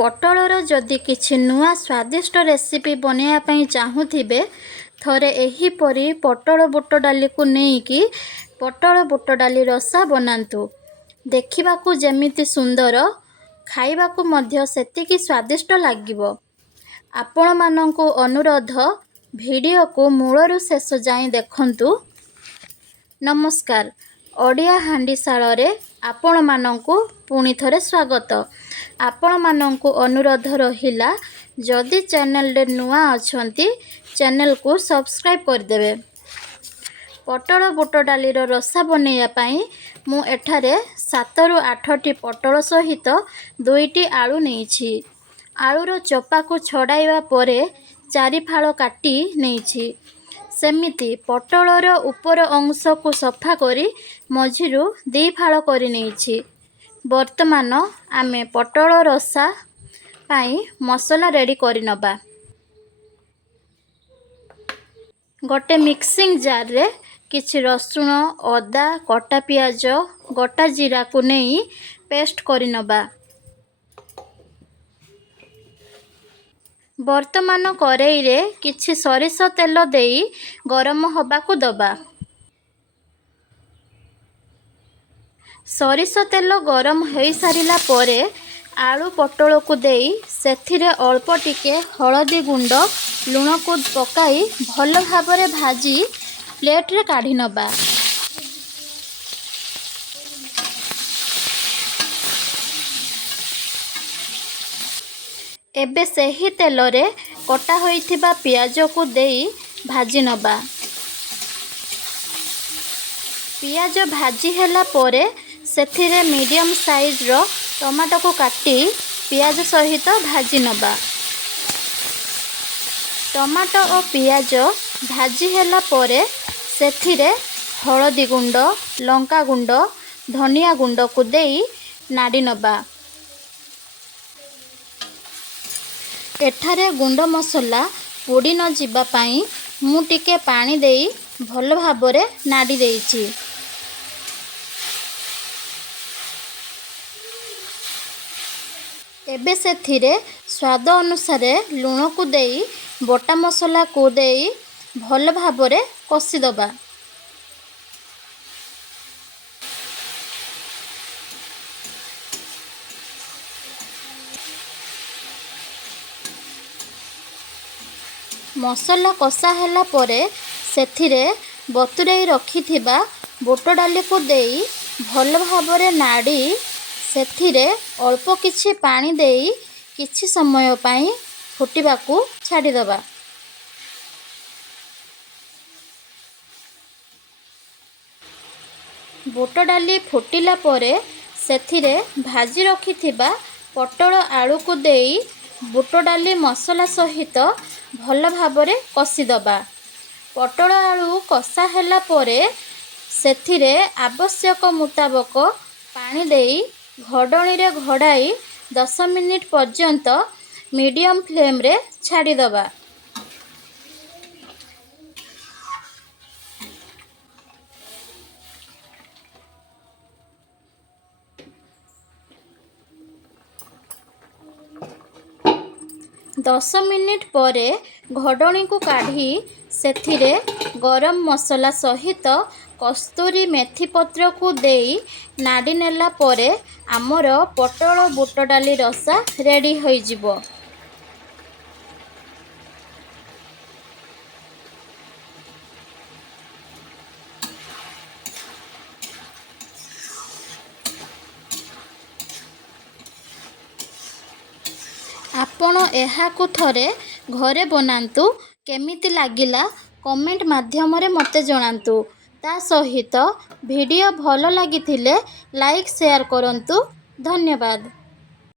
पटलर जदि किछि नुआ स्वादिष्ट रेसिपी बनैया पई चाहूथिबे थरे एहीपरि पटल बुट डाली को नेइकी पटल बुट डाली रसा बनांतु। देखिबाकू जेमिति सुंदर खाइबाकू मध्य सेतिकी स्वादिष्ट लागिबो। आपण मानंकु अनुरोध वीडियो को मूलरू शेष जाए देखंतु। नमस्कार, ओडिया हांडीशाल रे आपण मानंकु पुणी थरे स्वागत। आपण मानंकु अनुरोध रहिला जदि चैनल रे नुआ अछंती चैनल को सब्सक्राइब कर देबे। पटल बुट डाली रो रसा बनैया पई मु एठारे 7 रु 8 टी पटल सहित 2 टी आलू नेइछि। आलूर चोपा को छड़ाइबा परे 4 फाड़ काटी नेइछि। सेमिति पटलर ऊपर अंश को सफा करी मझिरु 2 फाड़ करी नेइछि। वर्तमान आमे पटल रसा पाई मसला रेडी करि नबा। गोटे मिक्सिंग जार रे किछि रसुण, अदा, कटा पियाज, गोटा जीरा को नेई पेस्ट करि नबा। वर्तमान करेई रे किछि सरिष तेल देई गरम हबा को दबा। सरिष तेल गरम होई सारिला परे आलू पटल को देई सेथिरे अल्प टिके हळदी गुंड लूण को पकाई भल भाबरे भाजी प्लेट रे काढी नबा। एबे सही तेल रे कटा होइथिबा पियाज को देई भाजी नबा। पियाज भाजी हैला परे सेथिरे मीडियम साइज रो टमाटो को काटी पियाज सहित भाजी नबा। टमाटो और पियाज भाजी हैला परे सेथिरे हळदी गुंड, लंका गुंड, धनिया गुंड को देई नाडी नबा। एठारे गुंड मसला पोड़ी न जिबा पाई मु टिके पानी देई भल भाबरे नाडी देइछि। एबे सेथिरे स्वाद अनुसार लूण को देई बटा मसला को देई भल भाबरे कषि दबा। मसला कषा हैला परे सेथिरे बतुरेई रखिथिबा बुट डाली को देई भल भाबरे नाडी सेथिरे अल्प किछि पानी देई किछि समय पाई फुटिबाकू छाड़ी दबा। बुट डाली फुटिला परे सेथिरे भाजी रखिथिबा पटल आलू को देई बुट डाली मसला सहित भल भाबरे कषि दबा। पटल आलू कषा हैला परे सेथिरे आवश्यक मुताबक पानी देई घोड़णी रे घोड़ाई 10 मिनिट पर्यंत मीडियम फ्लेम रे छाड़ी दबा। दस मिनिट परे घोड़णी को काढ़ी सेथिरे गरम मसला सहित कस्तूरी मेथी पत्र को देई नाडी नेला परे आमर पटल बुट डाली रसा रेडी होई जिवो। आपण एहाकु थरे घरे बनांतु। केमिति लागिला कमेंट माध्यम रे मते जणांतु। ता सहित वीडियो भल लागिथिले लाइक शेयर करंतु। धन्यवाद।